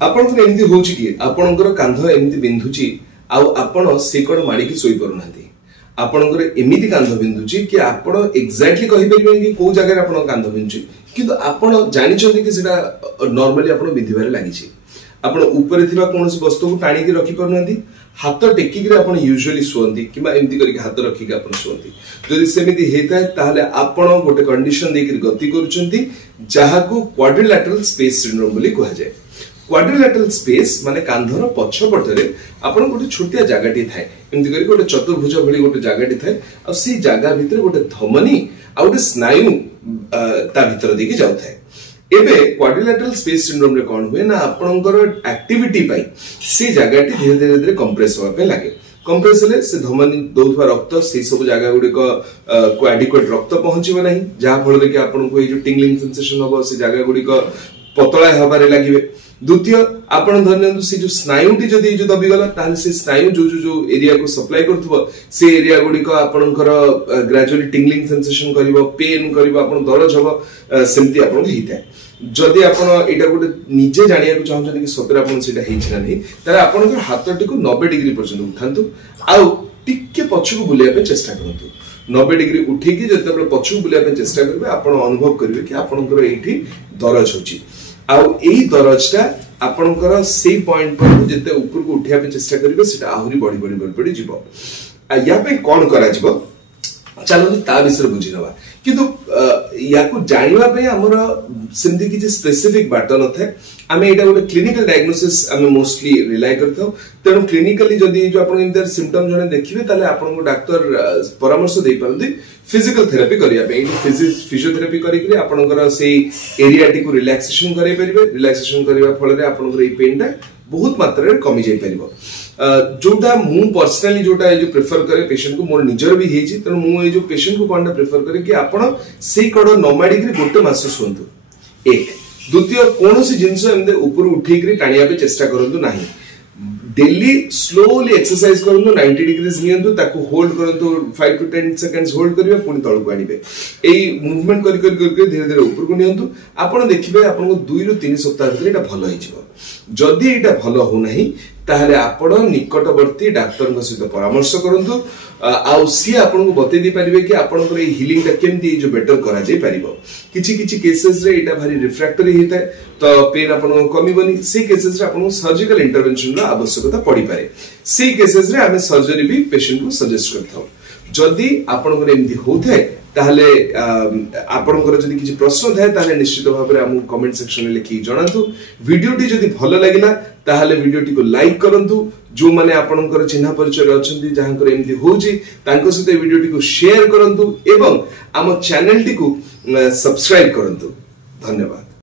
आपन एमती होची कि आपनकर कांध एमती बिंधुची आउ आपण सेकड़ माड़ी की सोई परुनांती आपनकर एमिति कांध बिंधुची कि आपण एक्जाक्टली कहि परिबेन कि को जगह आपण कांध बिंधुची किंतु आपण जानि छथि कि सेटा नॉर्मली आपण बिंधिबारे लागिछि आपण ऊपर थिबा कोनोसी वस्तु को टाणी के रखि परनांती हाथ टेकी के आपण यूजुअली सोंती किबा एमती करके हाथ रखि के आपण सोंती जदि सेमिति हेता ताहले आपण गोटे कंडीशन दे के गति करूछंती जहा को क्वाड्रिलैटरल स्पेस सिंड्रोम बोली कहा जाय क्वाड्रिलैटरल स्पेस माने कांधर पछपटरे आपण गोटे छोटिया जागाटी थाए एमती करी गोटे चतुर्भुज भली गोटे जागाटी थाए आ सी जागा भितर गोटे धमनी आ गोटे स्नायु ता भितर देके जाउ थाए एबे क्वाड्रिलैटरल स्पेस सिंड्रोम रे कोन हुए ना आपनकर एक्टिविटी पाई से जागाटी धीरे धीरे कंप्रेस होबे लागे कंप्रेस ले से धमनी दौथवा रक्त से सब जगह गुडी को एडिक्वेट रक्त पहुंचीबो नाही जहा फल रे कि आपन को ए जो टिंगलिंग सेंसेशन होबो से जगह गुडी को पतला हबारे लागिबे द्वितीय आपण धन्यंतु से जो स्नायुटी जदी जो दबी गला ताले से स्नायु जो एरिया को सप्लाई करथबो से एरिया गुडी को आपनकर ग्रेजुअली टिंगलिंग सेंसेशन करिवो पेन करिवो आपण दरज होबो सेमती आपण हिता जदि आपण एटा गुडी निजे जानिया को चाहछन कि सतरा आपण सेटा हेछि ना नहीं तारे आपनकर हाथटी को 90 डिग्री पर्यंत उठांतु आ टिके पछकु बुलिया पे चेष्टा करंतु 90 डिग्री उठी कि जते पछकु बुलिया पे चेष्टा करबे आपण अनुभव करबे कि आपनकर एठी दरज होछि आ एई दरजटा आपनकर से पॉइंट पर जते ऊपर को उठिया पे चेष्टा करबे सेटा आहुरी बड़ी जीवो आ या पे कोन करा जीवो चलो ता विषय बुझी नवा किंतु या को जानिबा पे हमर सिंधी की जे स्पेसिफिक बाट न थे आमे एटा गोटे क्लिनिकल डायग्नोसिस आमे मोस्टली रिलाय करथौ तेनु क्लिनिकली जदी जो आपण इंदर सिम्पटम जने देखिबे ताले आपण को डॉक्टर परामर्श देई परंती फिजिकल थेरेपी करिया पे फिजियोथेरेपी करी के आपनकर से एरिया टी को रिलैक्सेशन करै परिबे रिलैक्सेशन करबा फल रे आपनकर ए पेन टा बहुत मात्रा रे कमी जाई परिबो जोटा मु पर्सनली जोटा जो प्रेफर करे पेशेंट को मोर निजर भी हेछि त मु ए जो पेशेंट को कोनटा प्रेफर करे कि आपण से कड नमाडी के गोटे मास सुंतु एक द्वितीय कोनोसी जिंस एमदे ऊपर उठी के टाणिया पे चेष्टा करंतु नाही डेली स्लोली एक्सरसाइज करंतु 90 डिग्रीज नियंतु ताको होल्ड करंतु 5 to 10 सेकंड्स होल्ड करिवे पुनी तळ को आनिबे एई मूवमेंट करि धीरे धीरे ऊपर को नियंतु आपण देखिबे आपण को 2 ରୁ 3 सप्ताह भितर एटा भलो हिजिवो जदी एटा भलो हो नाही ताहले आपण निकटवर्ती डाक्टर को सहित परामर्श करंतु आ सी आपण को बते दी परिबे कि आपण को हीलिंग ता केमती जो बेटर करा जाय परिबो किछि केसेस रे एटा भारी रिफ्रैक्टरी हेता तो पेन आपण को कमीबनी से केसेस रे आपण सर्जिकल इंटरवेंशन रो आवश्यकता पड़ी पारे से केसेस रे हमें सर्जरी भी पेशेंट को सजेस्ट करथौ जदी आपण को एमती होथाय ताहले आपनकर जदी किछि प्रश्न थाए ताहले निश्चित भाव रे हम कमेंट सेक्शन में लिखि जणातु वीडियोटी जदी भलो लागिला ताहले वीडियोटी को लाइक करंतु जो माने आपनकर चिन्हा परिचय अछंती जहांकर एमती होउची तांको सते वीडियोटी को शेयर करंतु एवं हम चैनल टी को सब्सक्राइब करंतु धन्यवाद।